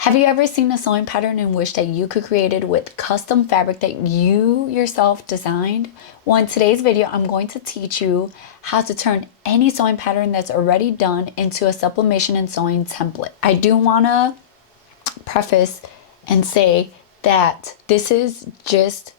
Have you ever seen a sewing pattern and wished that you could create it with custom fabric that you yourself designed? Well, in today's video, I'm going to teach you how to turn any sewing pattern that's already done into a sublimation and sewing template. I do want to preface and say that this is just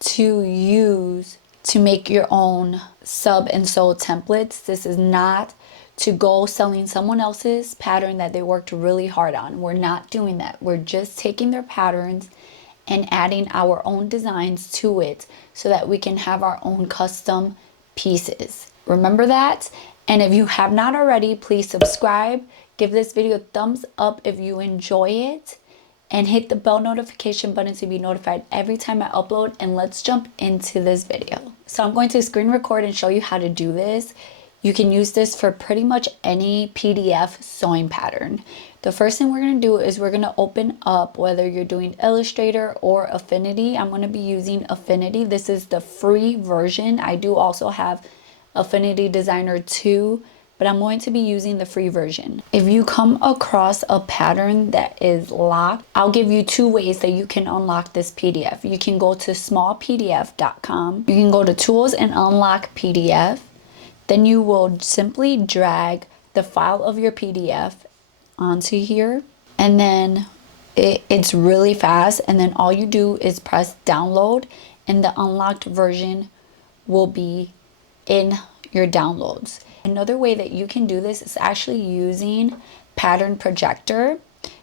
to use to make your own sub and sew templates. This is not to go selling someone else's pattern that they worked really hard on. We're not doing that. We're just taking their patterns and adding our own designs to it so that we can have our own custom pieces. Remember that? And if you have not already, please subscribe. Give this video a thumbs up if you enjoy it. And hit the bell notification button to be notified every time I upload. And let's jump into this video. So I'm going to screen record and show you how to do this. You can use this for pretty much any PDF sewing pattern. The first thing we're going to do is we're going to open up, whether you're doing Illustrator or Affinity. I'm going to be using Affinity. This is the free version. I do also have Affinity Designer 2, but I'm going to be using the free version. If you come across a pattern that is locked, I'll give you two ways that you can unlock this PDF. You can go to smallpdf.com. You can go to Tools and Unlock PDF. Then you will simply drag the file of your PDF onto here, and then it's really fast, and then all you do is press download and the unlocked version will be in your downloads. Another way that you can do this is actually using Pattern Projector.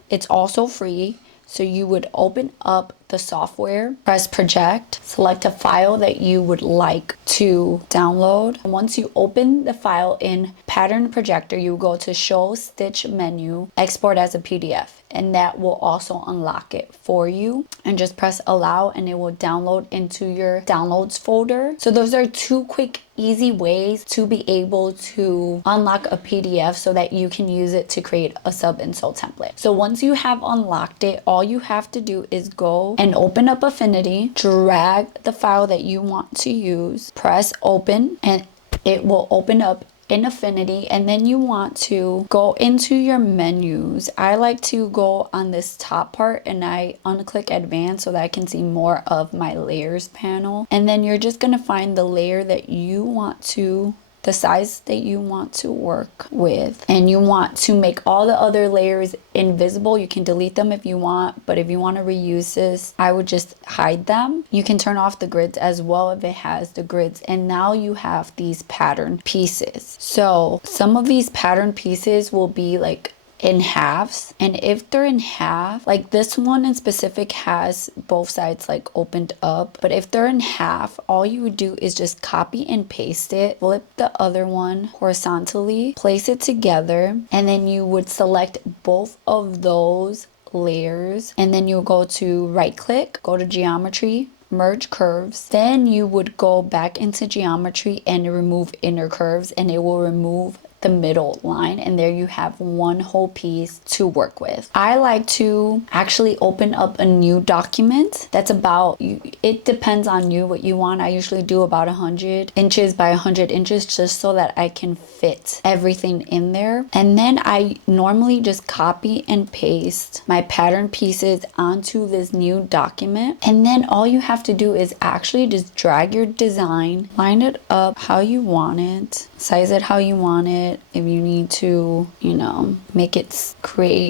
It's also free. So you would open up the software, press project, select a file that you would like to download. And once you open the file in Pattern Projector, you go to Show Stitch menu, Export as a PDF. And that will also unlock it for you. And just press allow and it will download into your downloads folder. So those are two quick, easy ways to be able to unlock a PDF so that you can use it to create a sub and sew template. So once you have unlocked it, all you have to do is go and open up Affinity, drag the file that you want to use, press open, and it will open up in Affinity. And then you want to go into your menus. I like to go on this top part and I unclick advanced so that I can see more of my layers panel. And then you're just going to find the layer that you want to, the size that you want to work with, and you want to make all the other layers invisible. You can delete them if you want, but if you want to reuse this, I would just hide them. You can turn off the grids as well if it has the grids, and now you have these pattern pieces. So some of these pattern pieces will be like in halves, and if they're in half, like this one in specific has both sides like opened up, but if they're in half, all you would do is just copy and paste it, flip the other one horizontally, place it together, and then you would select both of those layers, and then you'll go to right click, go to geometry, merge curves. Then you would go back into geometry and remove inner curves, and it will remove the middle line, and there you have one whole piece to work with. I like to actually open up a new document that's about, it depends on you what you want. I usually do about 100 inches by 100 inches just so that I can fit everything in there. And then I normally just copy and paste my pattern pieces onto this new document, and then all you have to do is actually just drag your design, line it up how you want it, size it how you want it. If you need to, you know, make it,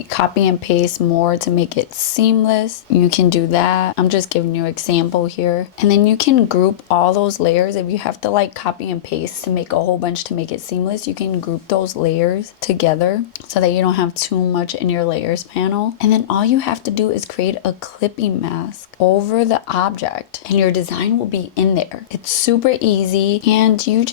copy and paste more to make it seamless, you can do that. I'm just giving you an example here. And then you can group all those layers. If you have to like copy and paste to make a whole bunch to make it seamless, you can group those layers together so that you don't have too much in your layers panel. And then all you have to do is create a clipping mask over the object and your design will be in there. It's super easy, and you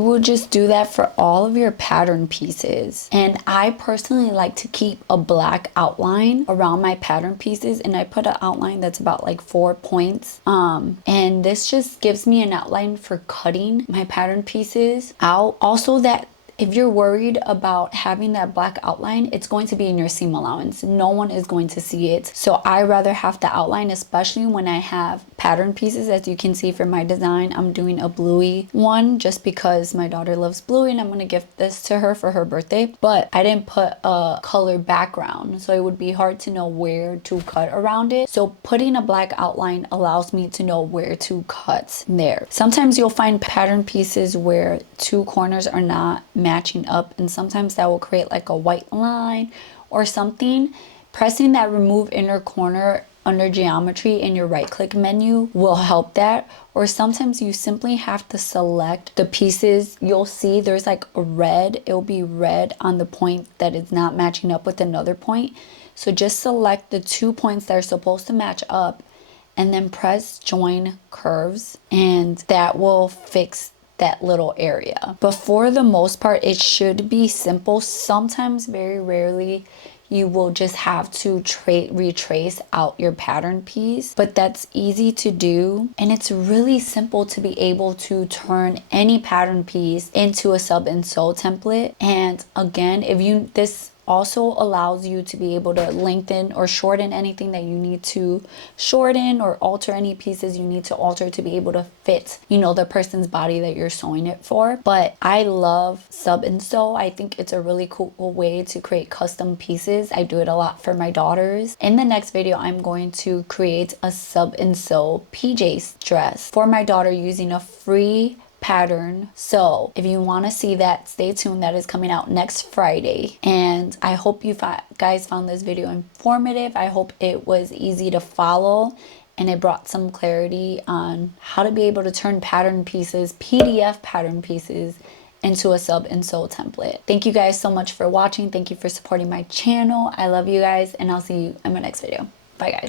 will just do that for all of your pattern pieces. And I personally like to keep a black outline around my pattern pieces, and I put an outline that's about like 4 points, and this just gives me an outline for cutting my pattern pieces out. Also, that If you're worried about having that black outline, it's going to be in your seam allowance. No one is going to see it. So I rather have the outline, especially when I have pattern pieces. As you can see for my design, I'm doing a bluey one just because my daughter loves bluey and I'm going to gift this to her for her birthday. But I didn't put a color background, so it would be hard to know where to cut around it. So putting a black outline allows me to know where to cut there. Sometimes you'll find pattern pieces where two corners are not matching up, and sometimes that will create like a white line or something. Pressing that remove inner corner under geometry in your right click menu will help that. Or sometimes you simply have to select the pieces. You'll see there's like a red, it'll be red on the point that is not matching up with another point. So just select the 2 points that are supposed to match up and then press join curves, and that will fix that little area. But for the most part, it should be simple. Sometimes, very rarely, you will just have to retrace out your pattern piece, but that's easy to do. And it's really simple to be able to turn any pattern piece into a sub and sew template. And again, this also allows you to be able to lengthen or shorten anything that you need to shorten, or alter any pieces you need to alter to be able to fit, you know, the person's body that you're sewing it for. But I love sub and sew. I think it's a really cool way to create custom pieces. I do it a lot for my daughters. In the next video, I'm going to create a sub and sew PJ dress for my daughter using a free pattern. So if you want to see that, stay tuned. That is coming out next Friday. And I hope you guys found this video informative. I hope it was easy to follow and it brought some clarity on how to be able to turn pattern pieces, PDF pattern pieces, into a sub and sew template. Thank you guys so much for watching. Thank you for supporting my channel. I love you guys, and I'll see you in my next video. Bye guys.